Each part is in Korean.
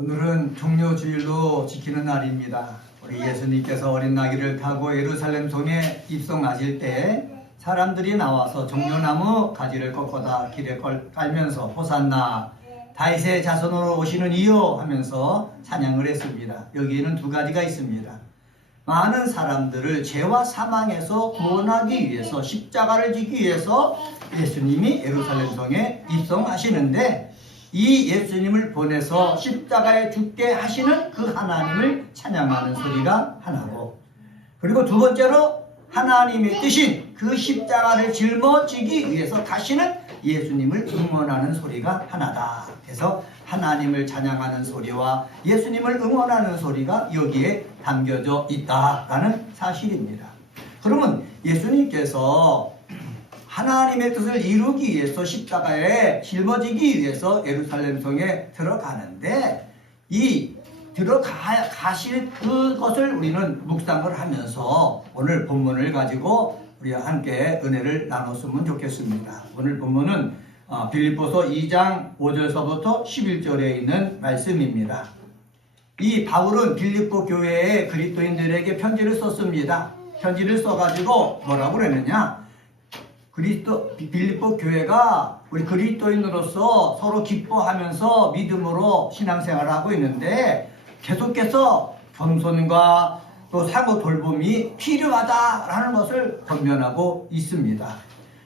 오늘은 종료주일로 지키는 날입니다. 우리 예수님께서 어린 나귀를 타고 예루살렘 성에 입성하실 때 사람들이 나와서 종려나무 가지를 꺾어다 길에 깔면서 호산나 다윗의 자손으로 오시는 이요 하면서 찬양을 했습니다. 여기에는 두 가지가 있습니다. 많은 사람들을 죄와 사망에서 구원하기 위해서 십자가를 지기 위해서 예수님이 예루살렘 성에 입성하시는데 이 예수님을 보내서 십자가에 죽게 하시는 그 하나님을 찬양하는 소리가 하나고, 그리고 두 번째로 하나님의 뜻인 그 십자가를 짊어지기 위해서 가시는 예수님을 응원하는 소리가 하나다. 그래서 하나님을 찬양하는 소리와 예수님을 응원하는 소리가 여기에 담겨져 있다라는 사실입니다. 그러면 예수님께서 하나님의 뜻을 이루기 위해서 십자가에 짊어지기 위해서 예루살렘 성에 들어가는데, 이 들어가실 그것을 우리는 묵상을 하면서 오늘 본문을 가지고 우리와 함께 은혜를 나눴으면 좋겠습니다. 오늘 본문은 빌립보서 2장 5절서부터 11절에 있는 말씀입니다. 이 바울은 빌립보 교회의 그리스도인들에게 편지를 썼습니다. 편지를 써가지고 뭐라고 그랬느냐? 빌립보 교회가 우리 그리스도인으로서 서로 기뻐하면서 믿음으로 신앙생활을 하고 있는데 계속해서 겸손과 또 상호 돌봄이 필요하다라는 것을 권면하고 있습니다.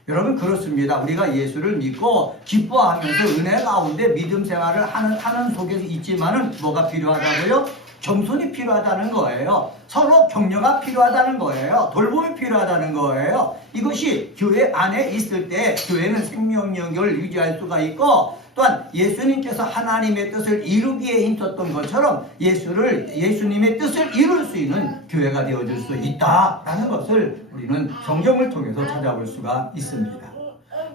여러분, 그렇습니다. 우리가 예수를 믿고 기뻐하면서 은혜 가운데 믿음 생활을 하는 속에 있지만은 뭐가 필요하다고요? 겸손이 필요하다는 거예요. 서로 격려가 필요하다는 거예요. 돌봄이 필요하다는 거예요. 이것이 교회 안에 있을 때 교회는 생명력을 유지할 수가 있고, 또한 예수님께서 하나님의 뜻을 이루기에 힘썼던 것처럼 예수님의 뜻을 이룰 수 있는 교회가 되어줄 수 있다라는 것을 우리는 성경을 통해서 찾아볼 수가 있습니다.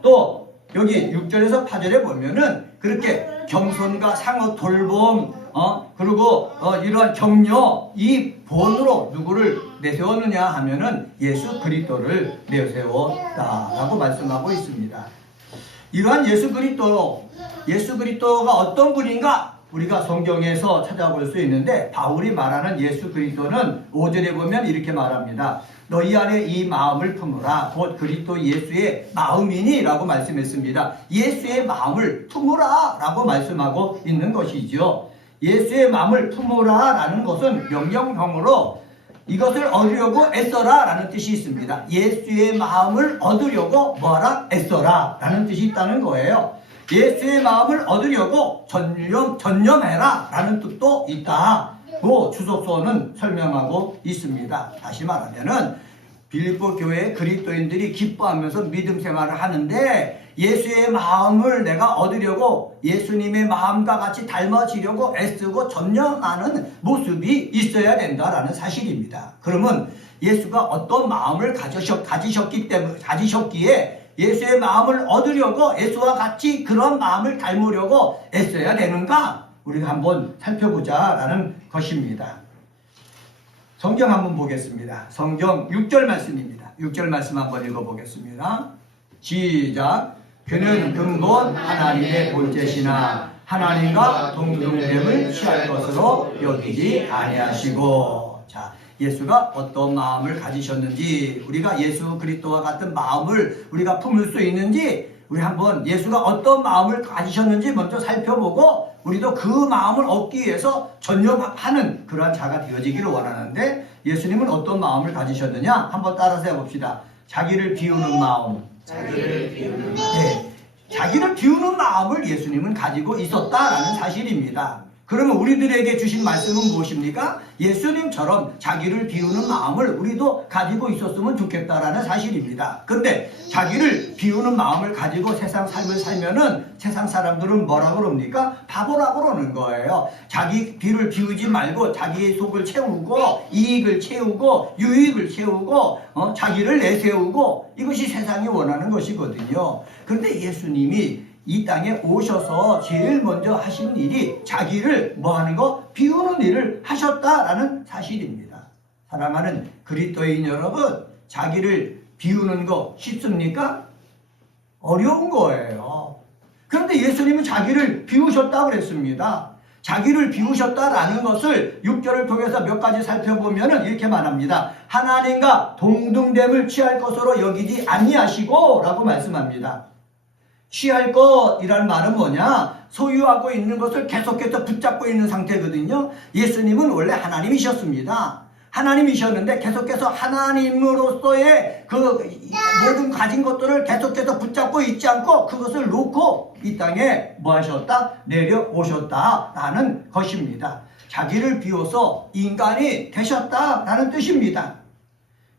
또 여기 6절에서 8절에 보면은 그렇게 겸손과 상호 돌봄, 그리고 이러한 격려, 이 본으로 누구를 내세웠느냐 하면은 예수 그리스도를 내세웠다라고 말씀하고 있습니다. 이러한 예수 그리스도가 어떤 분인가 우리가 성경에서 찾아볼 수 있는데, 바울이 말하는 예수 그리스도는 5절에 보면 이렇게 말합니다. 너희 안에 이 마음을 품으라. 곧 그리스도 예수의 마음이니 라고 말씀했습니다. 예수의 마음을 품으라 라고 말씀하고 있는 것이죠. 예수의 마음을 품으라 라는 것은 명령형으로 이것을 얻으려고 애써라 라는 뜻이 있습니다. 예수의 마음을 얻으려고 뭐하라? 애써라 라는 뜻이 있다는 거예요. 예수의 마음을 얻으려고 전념해라 라는 뜻도 있다고 주석서는 설명하고 있습니다. 다시 말하면은 빌립보 교회 그리스도인들이 기뻐하면서 믿음 생활을 하는데 예수의 마음을 내가 얻으려고 예수님의 마음과 같이 닮아지려고 애쓰고 전념하는 모습이 있어야 된다라는 사실입니다. 그러면 예수가 어떤 마음을 가지셨기에 예수의 마음을 얻으려고 예수와 같이 그런 마음을 닮으려고 애써야 되는가? 우리가 한번 살펴보자라는 것입니다. 성경 한번 보겠습니다. 성경 6절 말씀입니다. 6절 말씀 한번 읽어보겠습니다. 시작. 그는 근본 하나님의 본체시나 하나님과 동등됨을 취할 것으로 여기지 아니하시고. 자, 예수가 어떤 마음을 가지셨는지, 우리가 예수 그리스도와 같은 마음을 우리가 품을 수 있는지, 우리 한번 예수가 어떤 마음을 가지셨는지 먼저 살펴보고 우리도 그 마음을 얻기 위해서 전념하는 그러한 자가 되어지기를 원하는데, 예수님은 어떤 마음을 가지셨느냐? 한번 따라서 해봅시다. 자기를 비우는 마음. 네, 자기를 비우는 마음을 예수님은 가지고 있었다라는 사실입니다. 그러면 우리들에게 주신 말씀은 무엇입니까? 예수님처럼 자기를 비우는 마음을 우리도 가지고 있었으면 좋겠다라는 사실입니다. 근데 자기를 비우는 마음을 가지고 세상 삶을 살면은 세상 사람들은 뭐라고 그럽니까? 바보라고 그러는 거예요. 자기 비를 비우지 말고 자기의 속을 채우고 이익을 채우고 유익을 채우고 자기를 내세우고, 이것이 세상이 원하는 것이거든요. 그런데 예수님이 이 땅에 오셔서 제일 먼저 하시는 일이 자기를 뭐하는 거? 비우는 일을 하셨다라는 사실입니다. 사랑하는 그리스도인 여러분, 자기를 비우는 거 쉽습니까? 어려운 거예요. 그런데 예수님은 자기를 비우셨다고 그랬습니다. 자기를 비우셨다라는 것을 6절을 통해서 몇 가지 살펴보면 이렇게 말합니다. 하나님과 동등됨을 취할 것으로 여기지 아니하시고 라고 말씀합니다. 취할 것이라는 말은 뭐냐? 소유하고 있는 것을 계속해서 붙잡고 있는 상태거든요. 예수님은 원래 하나님이셨습니다. 하나님이셨는데 계속해서 하나님으로서의 그 모든 가진 것들을 계속해서 붙잡고 있지 않고 그것을 놓고 이 땅에 뭐 하셨다? 내려오셨다라는 것입니다. 자기를 비워서 인간이 되셨다라는 뜻입니다.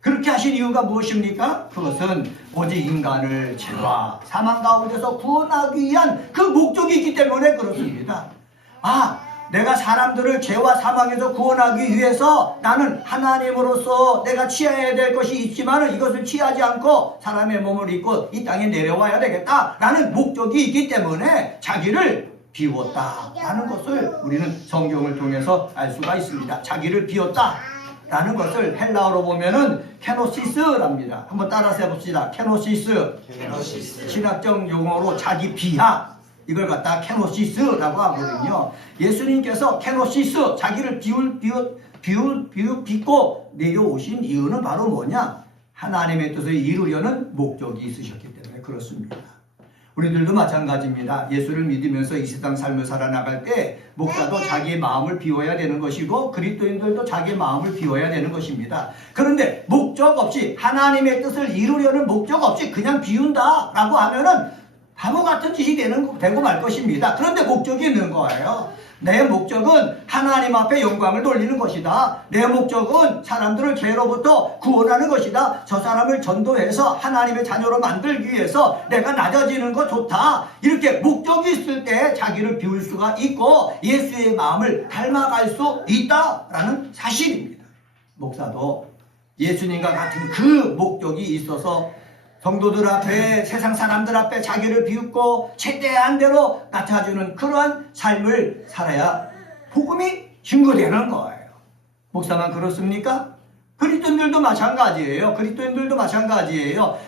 그렇게 하신 이유가 무엇입니까? 그것은 오직 인간을 죄와 사망 가운데서 구원하기 위한 그 목적이 있기 때문에 그렇습니다. 내가 사람들을 죄와 사망에서 구원하기 위해서 나는 하나님으로서 내가 취해야 될 것이 있지만 이것을 취하지 않고 사람의 몸을 입고 이 땅에 내려와야 되겠다라는 목적이 있기 때문에 자기를 비웠다라는 것을 우리는 성경을 통해서 알 수가 있습니다. 자기를 비웠다라는 것을 헬라어로 보면은 케노시스랍니다. 한번 따라서 해봅시다. 케노시스. 신학적 용어로 자기 비하. 이걸 갖다 케노시스라고 하거든요. 예수님께서 케노시스, 자기를 빚고 내려오신 이유는 바로 뭐냐? 하나님의 뜻을 이루려는 목적이 있으셨기 때문에 그렇습니다. 우리들도 마찬가지입니다. 예수를 믿으면서 이 세상 삶을 살아나갈 때 목사도 자기의 마음을 비워야 되는 것이고 그리스도인들도 자기의 마음을 비워야 되는 것입니다. 그런데 목적 없이 하나님의 뜻을 이루려는 목적 없이 그냥 비운다라고 하면은 바보 같은 짓이 되고 말 것입니다. 그런데 목적이 있는 거예요. 내 목적은 하나님 앞에 영광을 돌리는 것이다. 내 목적은 사람들을 죄로부터 구원하는 것이다. 저 사람을 전도해서 하나님의 자녀로 만들기 위해서 내가 낮아지는 거 좋다. 이렇게 목적이 있을 때 자기를 비울 수가 있고 예수의 마음을 닮아갈 수 있다라는 사실입니다. 목사도 예수님과 같은 그 목적이 있어서 성도들 앞에 세상 사람들 앞에 자기를 비웃고 최대한 대로 나타주는 그러한 삶을 살아야 복음이 증거되는 거예요. 목사만 그렇습니까? 그리스도인들도 마찬가지예요.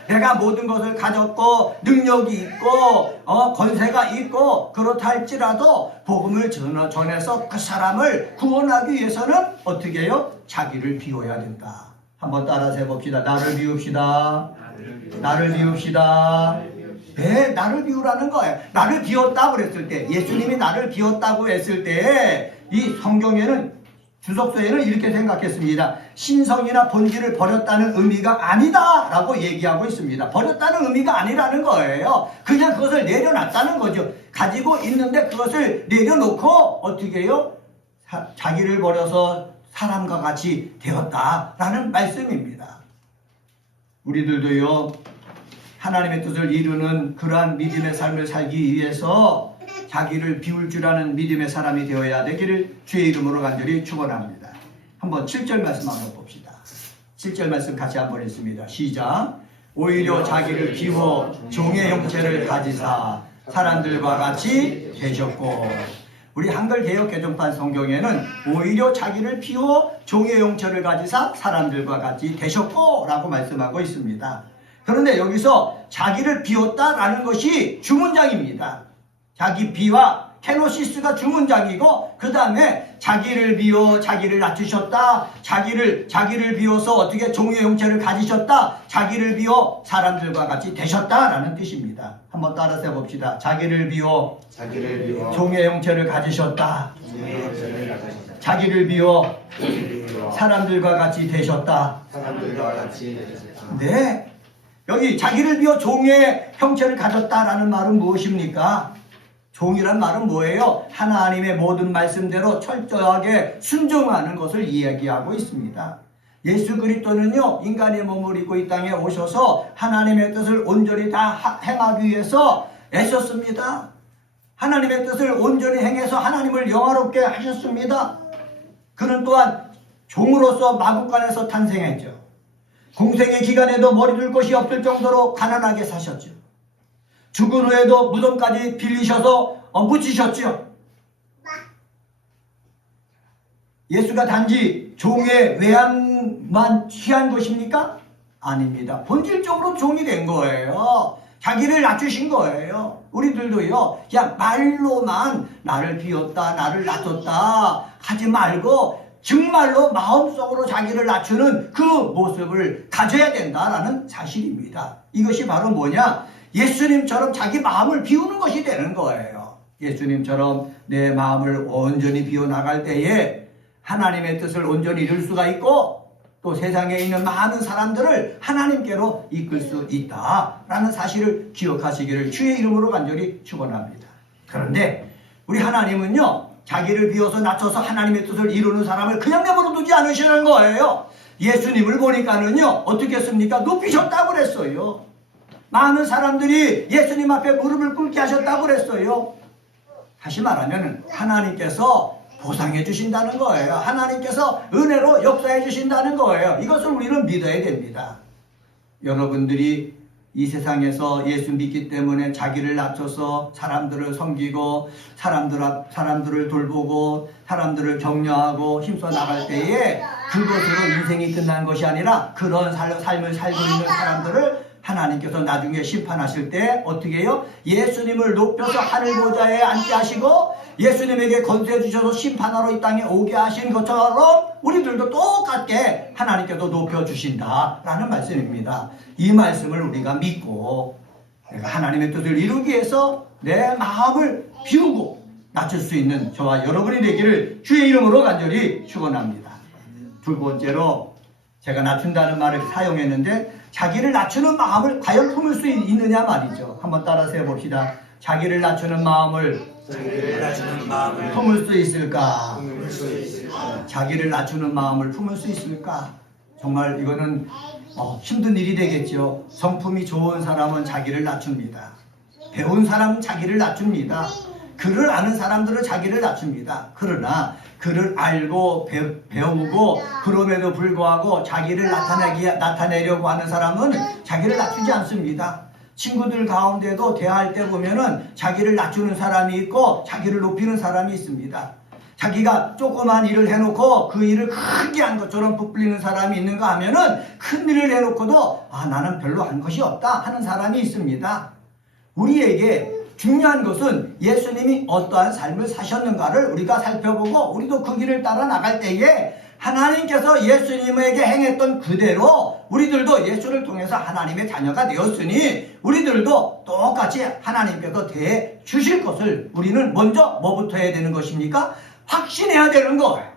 내가 모든 것을 가졌고 능력이 있고 권세가 있고 그렇다 할지라도 복음을 전해서 그 사람을 구원하기 위해서는 어떻게 해요? 자기를 비워야 된다. 한번 따라서 해봅시다. 나를 비웁시다. 네, 나를 비우라는 거예요. 나를 비웠다고 그랬을 때, 예수님이 나를 비웠다고 했을 때, 이 성경에는, 주석서에는 이렇게 생각했습니다. 신성이나 본질을 버렸다는 의미가 아니다 라고 얘기하고 있습니다. 버렸다는 의미가 아니라는 거예요. 그냥 그것을 내려놨다는 거죠. 가지고 있는데 그것을 내려놓고 어떻게 해요? 자기를 버려서 사람과 같이 되었다라는 말씀입니다. 우리들도요, 하나님의 뜻을 이루는 그러한 믿음의 삶을 살기 위해서 자기를 비울 줄 아는 믿음의 사람이 되어야 되기를 주의 이름으로 간절히 축원합니다. 한번 7절 말씀 한번 봅시다. 7절 말씀 같이 한번 읽습니다. 시작. 오히려 자기를 비워 종의 형체를 가지사 사람들과 같이 되셨고, 우리 한글 개역 개정판 성경에는 오히려 자기를 비워 종의 형체를 가지사 사람들과 같이 되셨고 라고 말씀하고 있습니다. 그런데 여기서 자기를 비웠다라는 것이 주문장입니다. 자기 비와 케노시스가 주문장이고 그 다음에 자기를 비워 자기를 낮추셨다. 자기를 비워서 어떻게 종의 형체를 가지셨다. 자기를 비워 사람들과 같이 되셨다라는 뜻입니다. 한번 따라서 해봅시다. 자기를 비워 종의 형체를 가지셨다. 자기를 비워 사람들과 같이 되셨다. 네. 여기 자기를 비워 종의 형체를 가졌다라는 말은 무엇입니까? 종이란 말은 뭐예요? 하나님의 모든 말씀대로 철저하게 순종하는 것을 이야기하고 있습니다. 예수 그리스도는요, 인간의 몸을 입고 이 땅에 오셔서 하나님의 뜻을 온전히 다 행하기 위해서 애썼습니다. 하나님의 뜻을 온전히 행해서 하나님을 영화롭게 하셨습니다. 그는 또한 종으로서 마구간에서 탄생했죠. 공생의 기간에도 머리 둘 곳이 없을 정도로 가난하게 사셨죠. 죽은 후에도 무덤까지 빌리셔서 묻히셨죠. 예수가 단지 종의 외양만 취한 것입니까? 아닙니다. 본질적으로 종이 된 거예요. 자기를 낮추신 거예요. 우리들도요, 그냥 말로만 나를 비웠다, 나를 낮췄다 하지 말고 정말로 마음속으로 자기를 낮추는 그 모습을 가져야 된다라는 사실입니다. 이것이 바로 뭐냐? 예수님처럼 자기 마음을 비우는 것이 되는 거예요. 예수님처럼 내 마음을 온전히 비워나갈 때에 하나님의 뜻을 온전히 이룰 수가 있고 또 세상에 있는 많은 사람들을 하나님께로 이끌 수 있다라는 사실을 기억하시기를 주의 이름으로 간절히 축원합니다. 그런데 우리 하나님은요, 자기를 비워서 낮춰서 하나님의 뜻을 이루는 사람을 그냥 내버려 두지 않으시는 거예요. 예수님을 보니까는요, 어떻게 했습니까? 높이셨다고 그랬어요. 많은 사람들이 예수님 앞에 무릎을 꿇게 하셨다고 그랬어요. 다시 말하면 하나님께서 보상해 주신다는 거예요. 하나님께서 은혜로 역사해 주신다는 거예요. 이것을 우리는 믿어야 됩니다. 여러분들이 이 세상에서 예수 믿기 때문에 자기를 낮춰서 사람들을 섬기고 사람들을 돌보고 사람들을 격려하고 힘써 나갈 때에 그것으로 인생이 끝나는 것이 아니라 그런 삶을 살고 있는 사람들을 하나님께서 나중에 심판하실 때 어떻게 해요? 예수님을 높여서 하늘 보좌에 앉게 하시고 예수님에게 건수해 주셔서 심판하러 이 땅에 오게 하신 것처럼 우리들도 똑같게 하나님께서 높여주신다라는 말씀입니다. 이 말씀을 우리가 믿고 내가 하나님의 뜻을 이루기 위해서 내 마음을 비우고 낮출 수 있는 저와 여러분이 되기를 주의 이름으로 간절히 축원합니다. 두 번째로 제가 낮춘다는 말을 사용했는데 자기를 낮추는 마음을 과연 품을 수 있느냐 말이죠. 한번 따라서 해봅시다. 자기를 낮추는 마음을 품을 수 있을까? 자기를 낮추는 마음을 품을 수 있을까? 정말 이거는 힘든 일이 되겠죠. 성품이 좋은 사람은 자기를 낮춥니다. 배운 사람은 자기를 낮춥니다. 글을 아는 사람들은 자기를 낮춥니다. 그러나 그를 알고 배우고 그럼에도 불구하고 자기를 나타내려고 하는 사람은 자기를 낮추지 않습니다. 친구들 가운데도 대화할 때 보면은 자기를 낮추는 사람이 있고 자기를 높이는 사람이 있습니다. 자기가 조그만 일을 해놓고 그 일을 크게 한 것처럼 부풀리는 사람이 있는가 하면은 큰 일을 해놓고도 나는 별로 한 것이 없다 하는 사람이 있습니다. 우리에게 중요한 것은 예수님이 어떠한 삶을 사셨는가를 우리가 살펴보고 우리도 그 길을 따라 나갈 때에 하나님께서 예수님에게 행했던 그대로 우리들도 예수를 통해서 하나님의 자녀가 되었으니 우리들도 똑같이 하나님께서 대해 주실 것을 우리는 먼저 뭐부터 해야 되는 것입니까? 확신해야 되는 거예요.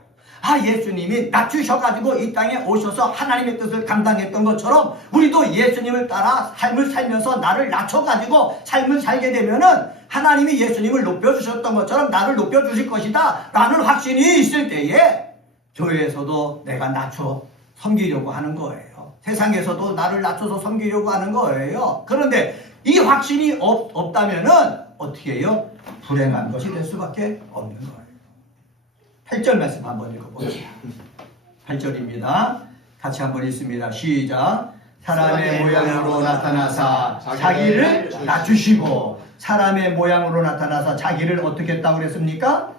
예수님이 낮추셔가지고 이 땅에 오셔서 하나님의 뜻을 감당했던 것처럼 우리도 예수님을 따라 삶을 살면서 나를 낮춰가지고 삶을 살게 되면은 하나님이 예수님을 높여주셨던 것처럼 나를 높여주실 것이다 라는 확신이 있을 때에 교회에서도 내가 낮춰 섬기려고 하는 거예요. 세상에서도 나를 낮춰서 섬기려고 하는 거예요. 그런데 이 확신이 없다면은 어떻게 해요? 불행한 것이 될 수밖에 없는 거예요. 8절 말씀 한번 읽어보세요. 8절입니다. 같이 한번 읽습니다. 시작. 사람의 모양으로 나타나사 자기를 낮추시고 사람의 모양으로 나타나사 자기를 어떻게 했다고 그랬습니까?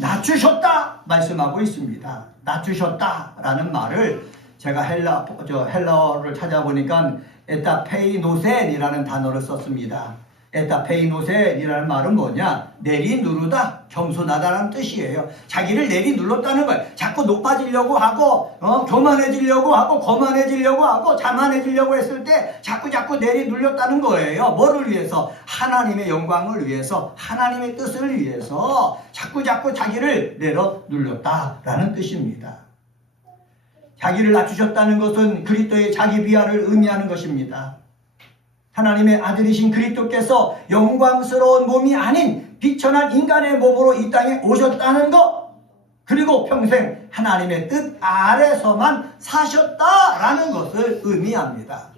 낮추셨다 말씀하고 있습니다. 낮추셨다라는 말을 제가 헬라어를 찾아보니까 에타페이노센이라는 단어를 썼습니다. 에타페이노센이라는 말은 뭐냐? 내리누르다, 겸손하다라는 뜻이에요. 자기를 내리눌렀다는 거예요. 자꾸 높아지려고 하고 교만해지려고 하고 거만해지려고 하고 자만해지려고 했을 때 자꾸 내리눌렸다는 거예요. 뭐를 위해서? 하나님의 영광을 위해서, 하나님의 뜻을 위해서 자꾸 자기를 내려눌렸다라는 뜻입니다. 자기를 낮추셨다는 것은 그리스도의 자기 비하를 의미하는 것입니다. 하나님의 아들이신 그리스도께서 영광스러운 몸이 아닌 비천한 인간의 몸으로 이 땅에 오셨다는 것, 그리고 평생 하나님의 뜻 아래서만 사셨다라는 것을 의미합니다.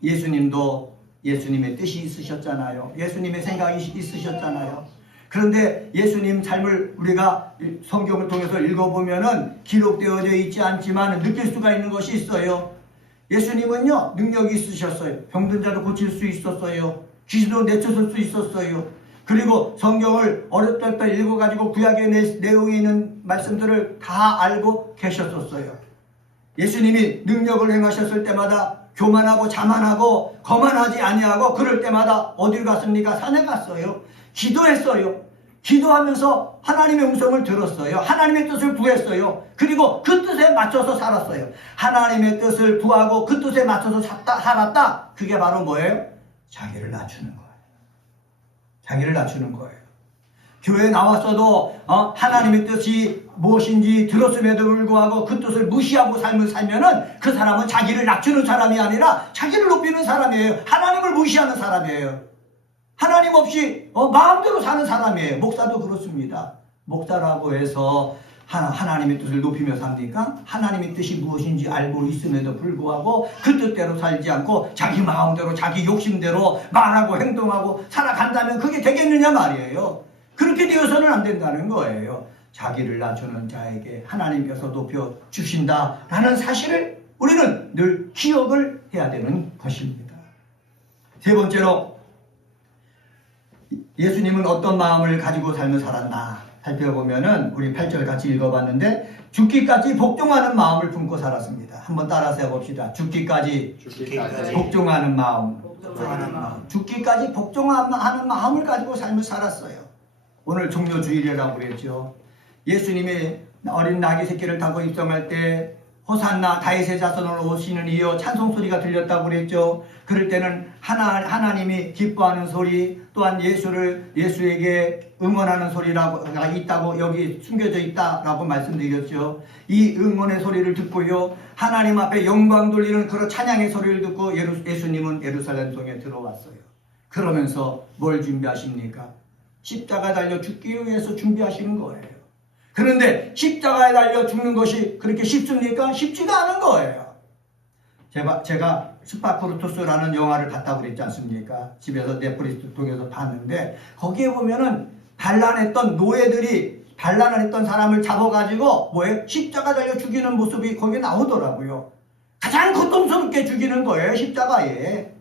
예수님도 예수님의 뜻이 있으셨잖아요. 예수님의 생각이 있으셨잖아요. 그런데 예수님 삶을 우리가 성경을 통해서 읽어보면은 기록되어져 있지 않지만 느낄 수가 있는 것이 있어요. 예수님은요, 능력이 있으셨어요. 병든 자도 고칠 수 있었어요. 귀신도 내쫓을 수 있었어요. 그리고 성경을 어렸을 때 읽어가지고 구약의 내용에 있는 말씀들을 다 알고 계셨었어요. 예수님이 능력을 행하셨을 때마다 교만하고 자만하고 거만하지 아니하고 그럴 때마다 어디로 갔습니까? 산에 갔어요. 기도했어요. 기도하면서 하나님의 음성을 들었어요. 하나님의 뜻을 구했어요. 그리고 그 뜻에 맞춰서 살았어요. 하나님의 뜻을 구하고 그 뜻에 맞춰서 살았다. 그게 바로 뭐예요? 자기를 낮추는 거예요. 자기를 낮추는 거예요. 교회에 나왔어도 하나님의 뜻이 무엇인지 들었음에도 불구하고 그 뜻을 무시하고 삶을 살면은 그 사람은 자기를 낮추는 사람이 아니라 자기를 높이는 사람이에요. 하나님을 무시하는 사람이에요. 하나님 없이 마음대로 사는 사람이에요. 목사도 그렇습니다. 목사라고 해서 하나님의 뜻을 높이며 삽니까? 하나님의 뜻이 무엇인지 알고 있음에도 불구하고 그 뜻대로 살지 않고 자기 마음대로 자기 욕심대로 말하고 행동하고 살아간다면 그게 되겠느냐 말이에요. 그렇게 되어서는 안 된다는 거예요. 자기를 낮추는 자에게 하나님께서 높여주신다라는 사실을 우리는 늘 기억을 해야 되는 것입니다. 세 번째로 예수님은 어떤 마음을 가지고 삶을 살았나 살펴보면은 우리 8절 같이 읽어봤는데 죽기까지 복종하는 마음을 품고 살았습니다. 한번 따라서 해봅시다. 죽기까지 복종하는 마음. 죽기까지 복종하는 마음을 가지고 삶을 살았어요. 오늘 종료주일이라고 그랬죠. 예수님이 어린 나귀 새끼를 타고 입성할 때 호산나 다윗의 자손으로 오시는 이여 찬송 소리가 들렸다고 그랬죠. 그럴 때는 하나님이 기뻐하는 소리 또한 예수에게 응원하는 소리가 있다고 여기 숨겨져 있다라고 말씀드렸죠. 이 응원의 소리를 듣고요. 하나님 앞에 영광 돌리는 그런 찬양의 소리를 듣고 예수님은 예루살렘 성에 들어왔어요. 그러면서 뭘 준비하십니까? 십자가 달려 죽기 위해서 준비하시는 거예요. 그런데 십자가에 달려 죽는 것이 그렇게 쉽습니까? 쉽지가 않은 거예요. 제가 스파크루토스라는 영화를 봤다고 그랬지 않습니까? 집에서 넷플릭스 통해서 봤는데 거기에 보면은 반란했던 노예들이 반란을 했던 사람을 잡아가지고 십자가 달려 죽이는 모습이 거기에 나오더라고요. 가장 고통스럽게 죽이는 거예요. 십자가에.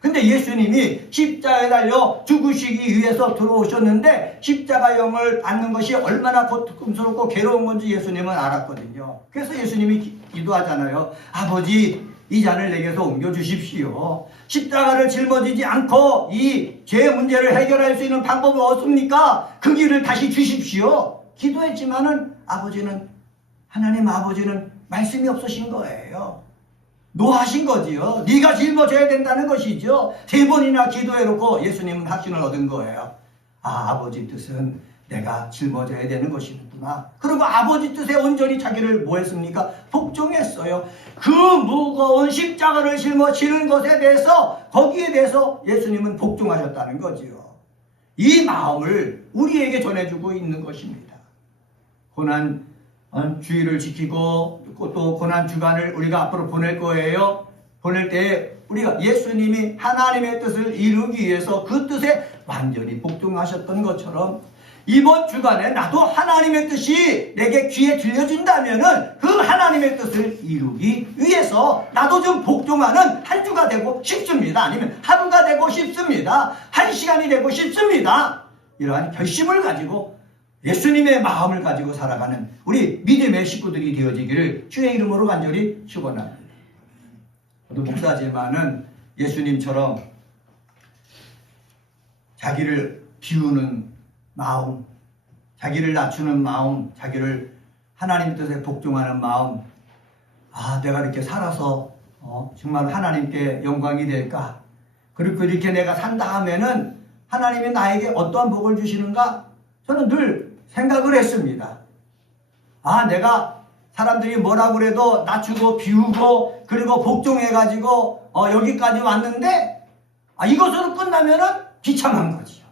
근데 예수님이 십자가에 달려 죽으시기 위해서 들어오셨는데 십자가형을 받는 것이 얼마나 고통스럽고 괴로운 건지 예수님은 알았거든요. 그래서 예수님이 기도하잖아요. 아버지 이 잔을 내게서 옮겨주십시오. 십자가를 짊어지지 않고 이 죄 문제를 해결할 수 있는 방법은 없습니까? 그 길을 다시 주십시오. 기도했지만은 하나님 아버지는 말씀이 없으신 거예요. 노하신 거지요. 네가 짊어져야 된다는 것이죠. 3번이나 기도해놓고 예수님은 확신을 얻은 거예요. 아버지 뜻은 내가 짊어져야 되는 것이구나. 그리고 아버지 뜻에 온전히 자기를 뭐 했습니까? 복종했어요. 그 무거운 십자가를 짊어지는 것에 대해서 거기에 대해서 예수님은 복종하셨다는 거지요. 이 마음을 우리에게 전해주고 있는 것입니다. 고난 주의를 지키고 또 고난 주간을 우리가 앞으로 보낼 거예요. 보낼 때 우리가 예수님이 하나님의 뜻을 이루기 위해서 그 뜻에 완전히 복종하셨던 것처럼 이번 주간에 나도 하나님의 뜻이 내게 귀에 들려진다면은 그 하나님의 뜻을 이루기 위해서 나도 좀 복종하는 한 주가 되고 싶습니다. 아니면 하루가 되고 싶습니다. 한 시간이 되고 싶습니다. 이러한 결심을 가지고 예수님의 마음을 가지고 살아가는 우리 믿음의 식구들이 되어지기를 주의 이름으로 간절히 축원합니다. 저도 목사지만은 예수님처럼 자기를 비우는 마음, 자기를 낮추는 마음, 자기를 하나님 뜻에 복종하는 마음, 내가 이렇게 살아서 정말 하나님께 영광이 될까? 그리고 이렇게 내가 산다 하면은 하나님이 나에게 어떠한 복을 주시는가? 저는 늘 생각을 했습니다. 내가 사람들이 뭐라고 그래도 낮추고 비우고 그리고 복종해가지고 여기까지 왔는데 이것으로 끝나면은 비참한 거지요.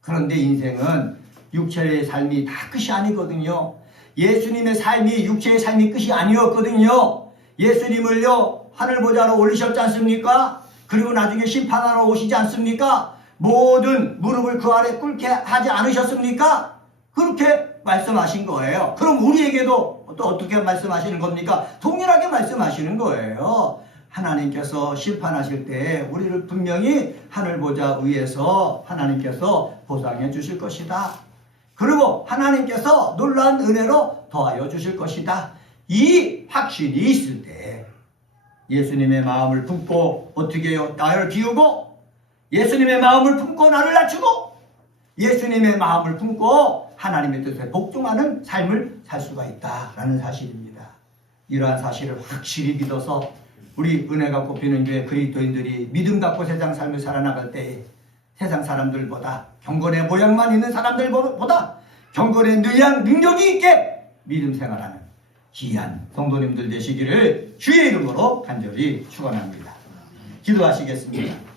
그런데 인생은 육체의 삶이 다 끝이 아니거든요. 예수님의 삶이 육체의 삶이 끝이 아니었거든요. 예수님을요 하늘 보좌로 올리셨지 않습니까? 그리고 나중에 심판하러 오시지 않습니까? 모든 무릎을 그 아래 꿇게 하지 않으셨습니까? 그렇게 말씀하신 거예요. 그럼 우리에게도 또 어떻게 말씀하시는 겁니까? 동일하게 말씀하시는 거예요. 하나님께서 심판하실 때 우리를 분명히 하늘 보좌 위에서 하나님께서 보상해 주실 것이다. 그리고 하나님께서 놀라운 은혜로 더하여 주실 것이다. 이 확신이 있을 때 예수님의 마음을 품고 어떻게 해요? 나를 비우고 예수님의 마음을 품고 나를 낮추고 예수님의 마음을 품고 하나님의 뜻에 복종하는 삶을 살 수가 있다라는 사실입니다. 이러한 사실을 확실히 믿어서 우리 은혜가 꼽히는 교회 그리스도인들이 믿음 갖고 세상 삶을 살아나갈 때에 세상 사람들보다 경건의 모양만 있는 사람들보다 경건의 능력이 있게 믿음 생활하는 귀한 성도님들 되시기를 주의 이름으로 간절히 축원합니다. 기도하시겠습니다.